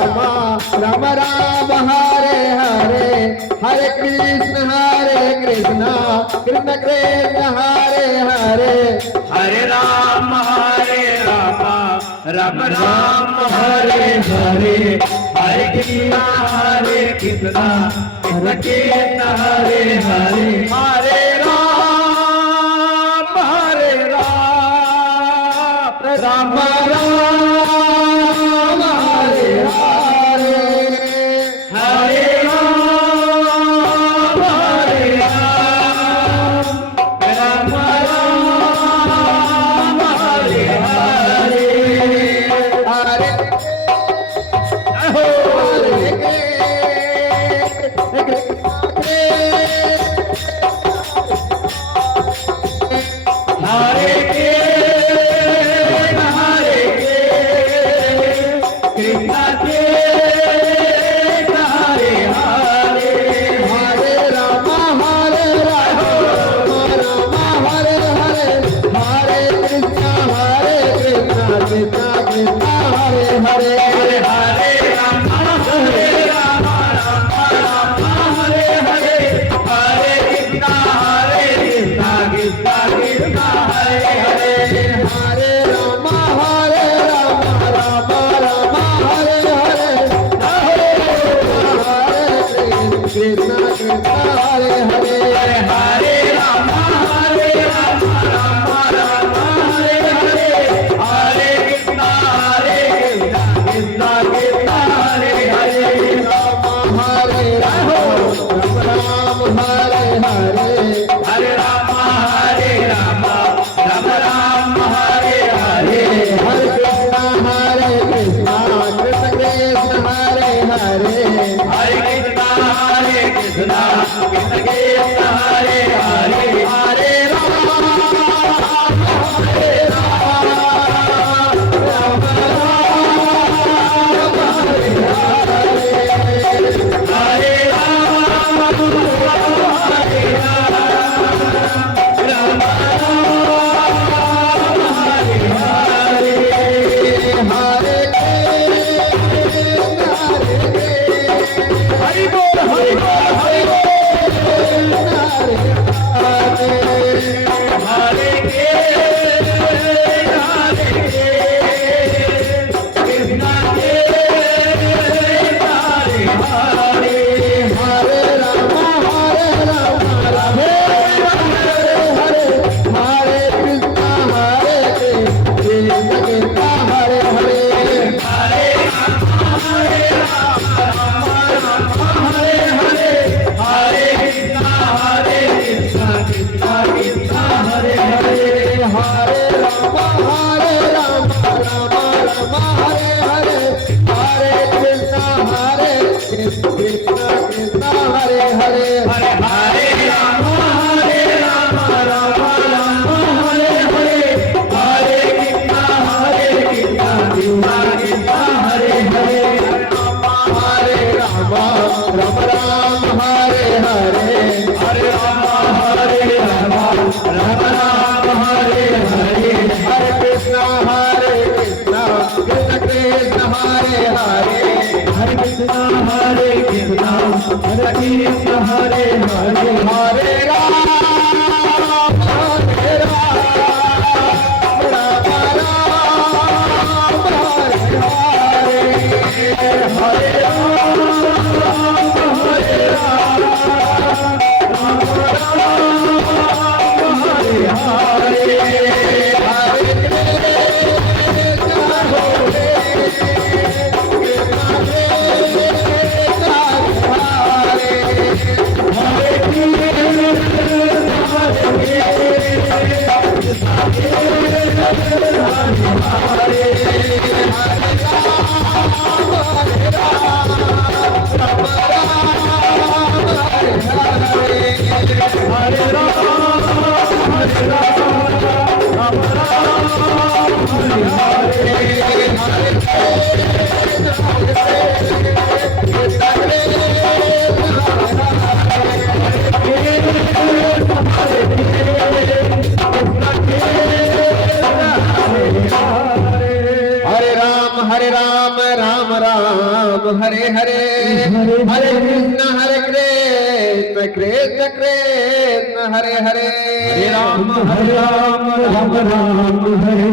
राम राम हरे हरे हरे कृष्ण कृष्ण कृष्ण हरे हरे हरे राम राम राम हरे हरे हरे कृष्ण कृष्ण कृष्ण हरे हरे हरे राम राम राम हरे हरे हरे राम राम राम हरे हरे हरे हो हरे कृष्ण हरे हरे हरे राम राम हरे हरे हरे कृष्ण कृष्ण कृष्ण हरे हरे हरे राम हरे राम राम हरे हरे हरे कृष्ण कृष्ण कृष्ण हरे हरे हरे राम राम हरे हरे हरे कृष्ण कृष्ण हरे हरे हरे राम राम राम हरे हरे हरे कृष्ण कृष्ण कृष्ण हरे हरे राम हरे राम हरे हरे हरे राम राम राम हरे हरे हरे कृष्ण कृष्ण कृष्ण हरे हरे हरे कृष्ण कृष्ण कृष्ण हरे हरे हरे राम हरे राम राम राम हरे हरे राम हरे राम हरे हरे हरे हरि बोल हरि बोल हरि बोल हरे कृष्ण हरे हरे हरे राम हरे कृष्ण कृष्ण हरे हरे हरे हरे हरे कृष्ण कृष्ण कृष्ण हरे हरे हरे राम हरे हरे हरे कृष्ण कृष्ण कृष्ण हरे हरे हरे हरे राम राम राम हरे हरे हरे कृष्ण कृष्ण कृष्ण हरे हरे हरे राम राम हरे हरे हरे राम राम राम हरे हरे हरे कृष्ण कृष्ण कृष्ण हरे हरे हरे कृष्ण कृष्ण कृष्ण हरे हरे हरे राम राम हरे हरे हरे हरे हरे राम राम राम हरे हरे हरे कृष्ण कृष्ण कृष्ण हरे हरे हरे राम राम राम हरे